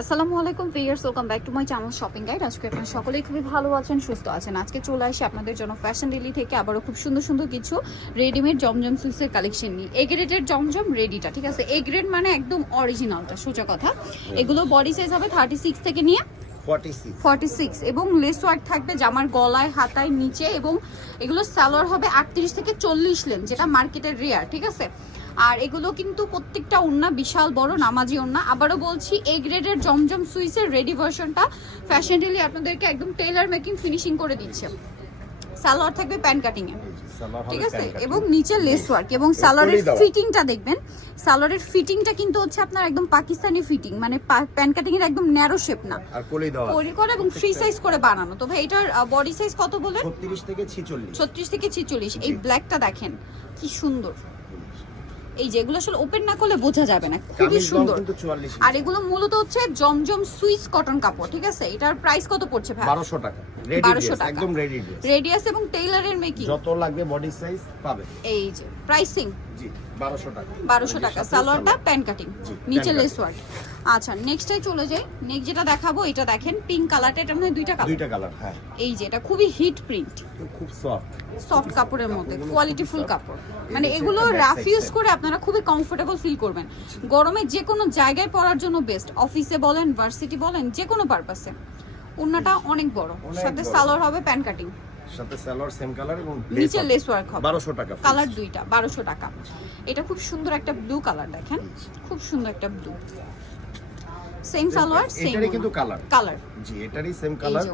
আসসালামু আলাইকুম viewers welcome back to my channel shopping guide. আজকে আপনারা সকলেই খুবই ভালো আছেন সুস্থ আছেন। আজকে চলে আসি আপনাদের জন্য ফ্যাশন ডেলি থেকে আবারও খুব সুন্দর সুন্দর কিছু রেডিমেড জমজম সুইসের কালেকশন নিই এ গ্রেডের জমজম রেডিটা ঠিক আছে? এ গ্রেড মানে একদম অরিজিনালটা সোজা কথা। এগুলো বডি সাইজ হবে থার্টি সিক্স থেকে নিয়ে 46 সিক্স এবং লেস ওয়ার্ক থাকবে জামার গলায় হাতায় নিচে এবং এগুলো সালোয়ার হবে আটত্রিশ থেকে চল্লিশ লেন যেটা মার্কেটের রেয়ার ঠিক আছে? আর এগুলো কিন্তু প্রত্যেকটা ওন্না বিশাল বড় নামাজি ওন্না আবারও বলছি এ গ্রেডের জমজম সুইসের রেডি ভার্সনটা ফ্যাশন ডেলি আপনাদেরকে একদম টেইলার মেকিং ফিনিশিং করে দিচ্ছে। সালোয়ার থাকবে প্যান্ট কাটিং এ ঠিক আছে? এবং নিচে লেস ওয়ার্ক এবং সালোয়ারের ফিটিংটা দেখবেন। সালোয়ারের ফিটিংটা কিন্তু হচ্ছে আপনার একদম পাকিস্তানি ফিটিং মানে প্যান্ট কাটিং এর একদম ন্যারো শেপ না। আর কোলেই দেওয়া তৈরি করা এবং ফ্রি সাইজ করে বানানো। তো ভাই এটার বডি সাইজ কত বলেন? 36 থেকে 46 ছত্রিশ থেকে ছিচল্লিশ। এই ব্ল্যাকটা দেখেন কি সুন্দর। এই যে এগুলো আসলে ওপেন না করলে বোঝা যাবে না। খুবই সুন্দর। আর এগুলো মূলত হচ্ছে জমজম সুইস কটন কাপড় ঠিক আছে? এটার প্রাইস কত পড়ছে ভাই? 1200 টাকা। 1200 ড্রেস টাকা। একদম রেডি রেডিয়াস এবং টেইলারের মেকিং যত লাগবে বডি সাইজ পাবে। এই যে প্রাইসিং জি 1200 টাকা। বারোশো টাকা। সালোয়ারটা প্যান্ট কাটিং নিচে লেস ওয়ার্ড ওয়ার্ক আচ্ছা নেক্সটে চলে যাই। নেক্সট যেটা দেখাবো এটা দেখেন পিঙ্ক কালারটা এটা মনে দুইটা কালার দুইটা কালার হ্যাঁ। এই যে এটা খুবই হিট প্রিন্ট খুব সফট সফট কাপড়ের মধ্যে কোয়ালিটি ফুল কাপড়। মানে এগুলো রাফ ইউজ করে আপনারা খুবই কমফোর্টেবল ফিল করবেন। গরমে যে কোনো জায়গায় পরার জন্য বেস্ট অফিসে বলেন ভার্সিটি বলেন যে কোনো পারপাসে ওন্নাটা অনেক বড়। সাথে সালোয়ার হবে প্যান কাটিং সাথে সালোয়ার সেম কালার এবং নিচে লেস ওয়ার্ক হবে। 1200 টাকা কালার দুইটা বারোশো টাকা। এটা খুব সুন্দর একটা ব্লু কালার দেখেন। খুব সুন্দর একটা ব্লু সেম সালোয়ার সেম এটারই কিন্তু কালার কালার জি এটারই সেম কালার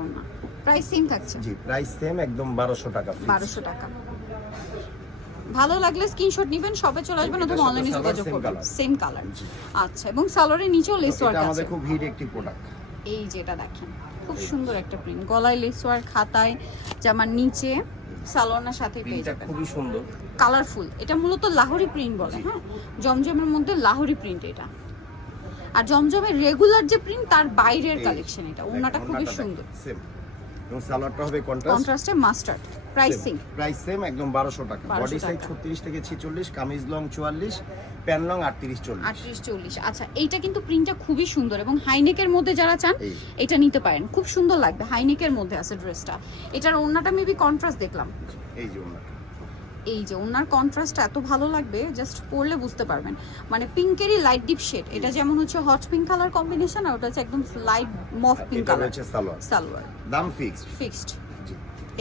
প্রাইস সেম থাকছে। জি প্রাইস সেম একদম 1200 টাকা fixed। বারোশো টাকা। ভালো লাগলে স্ক্রিনশট নেবেন শপে চলে আসবেন অথবা অনলাইনে যোগাযোগ করবেন। সেম কালার আচ্ছা এবং সালোয়ারের নিচেও লেস ওয়ার্ক এটা আছে। আমাদের খুব হিট একটি প্রোডাক্ট এই যেটা দেখেন খুব সুন্দর একটা প্রিন্ট গলায় লেস ওয়ার্ক খাতায় জামার নিচে সালোয়ারের সাথে পেয়ে যাবেন। খুবই সুন্দর। কালারফুল এটা মূলত লাহোরি প্রিন্ট বলে হ্যাঁ? জমজমের মধ্যে লাহোরি প্রিন্ট এটা। আর জমজমের রেগুলার যে প্রিন্ট তার বাইরের কালেকশন এটা। দেখেন, ওন্নাটা খুবই সুন্দর। এবং সালোয়ারটা হবে কন্ট্রাস্ট কন্ট্রাস্টে মাস্টার্ড প্রাইসিং প্রাইস সেম একদম 1200 টাকা। 1200 বডি সাইজ 36 থেকে 46 কামিজ লং 44 প্যান লং 38 40 আটত্রিশ চল্লিশ। আচ্ছা এইটা কিন্তু প্রিন্টটা খুবই সুন্দর এবং হাইনেকের মধ্যে যারা চান এটা নিতে পারেন। খুব সুন্দর লাগবে হাইনেকের মধ্যে আছে ড্রেসটা এটার ওন্নাটা মেবি কন্ট্রাস্ট দেখলাম। এই যে ওনাটা এই যে ওনার কন্ট্রাস্টটা এত ভালো লাগবে জাস্ট পরলে বুঝতে পারবেন। মানে পিঙ্কেরই লাইট ডিপ শেড এটা যেমন হচ্ছে হট পিঙ্ক কালার কম্বিনেশন আর ওটা হচ্ছে একদম লাইট মফ পিঙ্ক কালার রয়েছে সালোয়ার। সালোয়ার। দাম ফিক্সড ফিক্সড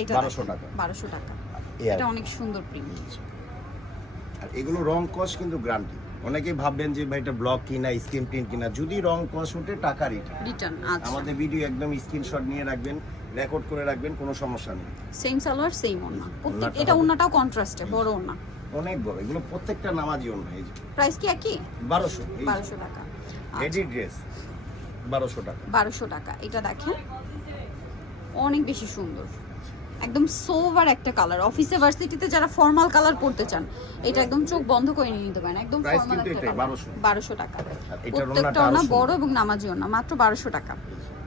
এটা 1200 টাকা। বারোশো টাকা। এটা অনেক সুন্দর প্রিন্ট আর এগুলো রং কস কিন্তু গ্যারান্টি অনেকেই ভাববেন যে ভাই এটা ব্লক কিনা স্ক্রিন প্রিন্ট কিনা। যদি রং কস ওঠে টাকা রিটার্ন রিটার্ন আচ্ছা। আমাদের ভিডিও একদম স্ক্রিনশট নিয়ে রাখবেন। রেকর্ড করে রাখবেন কোনো সমস্যা নেই। সেম সালোয়ার সেম ওন্না প্রত্যেক এটা ওন্নাটাও কন্ট্রাস্টে বড় ওন্না অনেক বড় এগুলো প্রত্যেকটা নামাজি অন্য এই যে। প্রাইস কি একই? 1200 এই বারোশো টাকা। রেডি ড্রেস 1200 টাকা। বারোশো টাকা এটা দেখেন। অনেক বেশি সুন্দর। একদম সোভার একটা কালার অফিসে ভার্সিটিতে যারা ফর্মাল কালার পড়তে চান এটা একদম চোখ বন্ধ করে নিয়ে নিতে পারেন। একদম ফর্মাল একটা কালার 1200 বারোশো। টাকা। প্রত্যেকটা ওনা বড় এবং নামাজি ওনা মাত্র বারোশো টাকা। এই দেখেন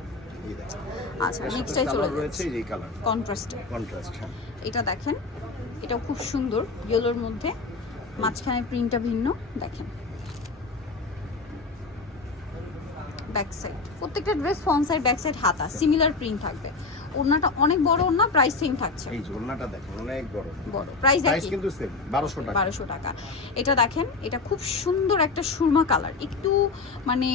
আচ্ছা নেক্সটটাই চলে সালোয়ার যাচ্ছে। এই কালার কন্ট্রাস্টে কন্ট্রাস্ট হ্যাঁ। এটা দেখেন এটা খুব সুন্দর ইয়েলোর মধ্যে। মাঝখানে প্রিন্টটা ভিন্ন দেখেন। ব্যাক সাইড প্রত্যেকটা dress front side back side হাতা। সিমিলার প্রিন্ট থাকবে। ওড়নাটা অনেক বড় ওড়না প্রাইস সেম থাকছে। এই ওড়নাটা দেখেন অনেক বড়। বড় প্রাইস প্রাইস কিন্তু সেম 1200 টাকা। বারোশো টাকা। এটা দেখেন এটা খুব সুন্দর একটা সুরমা কালার একটু মানে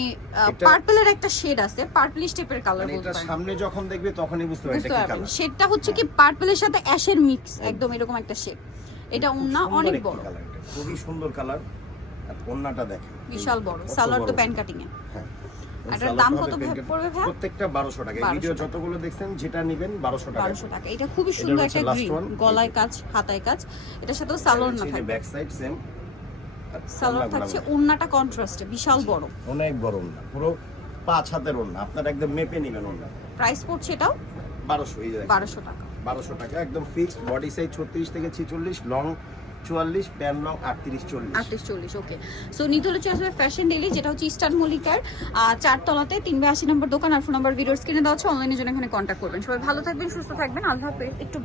পার্পলের একটা শেড আছে পার্পলিশ টাইপের কালার বলতে এটা পারেন। সামনে যখন দেখবে তখনই বুঝতে পারবে এটা কি কালার শেডটা হচ্ছে কি পার্পলের সাথে অ্যাশের মিক্স একদম। এরকম একটা শেড এটা ওন্না অনেক বড়। খুবই সুন্দর কালার আর ওন্নাটা দেখেন বিশাল বড়। সালোয়ার তো বড়। প্যান্ট কাটিং এ হ্যাঁ। এটার দাম কত pant ভাই cutting। পড়বে ভাই? প্রত্যেকটা 1200 টাকা। এই ভিডিও যতগুলো দেখছেন যেটা নেবেন 1200 টাকা। বারোশো টাকা। এটা খুবই সুন্দর একটা গ্রিন গলায় কাজ হাতায় কাজ। এটার সাথেও সালোয়ার না থাকবে। ব্যাক সাইড সেম সালোয়ার থাকছে ওন্নাটা কন্ট্রাস্টে বিশাল বড়। অনেক বড় ওন্না পুরো পাঁচ হাতের ওন্না আপনার একদম মেপে নেবেন ওন্না প্রাইস পড়ছে এটাও? 1200 এই টাকা। বারোশো টাকা। একদম ফিক্সড বডি সাইজ ছত্রিশ থেকে ছিচল্লিশ লং চুয়াল্লিশ প্যান লং আটত্রিশ, চল্লিশ। আটত্রিশ, চল্লিশ ওকে সো নিতে হলে আসবে ফ্যাশন ডেলি যেটা হচ্ছে ইস্টার্ন মল্লিকার চারতলাতে তিন আশি নম্বর দোকান আর ফোন নম্বর ভিডিওস স্ক্রিনে দেওয়া হচ্ছে অনলাইনের জন্য এখানে কন্ট্যাক্ট করবেন। সবাই ভালো থাকবেন, সুস্থ থাকবেন, আল্লাহ একটু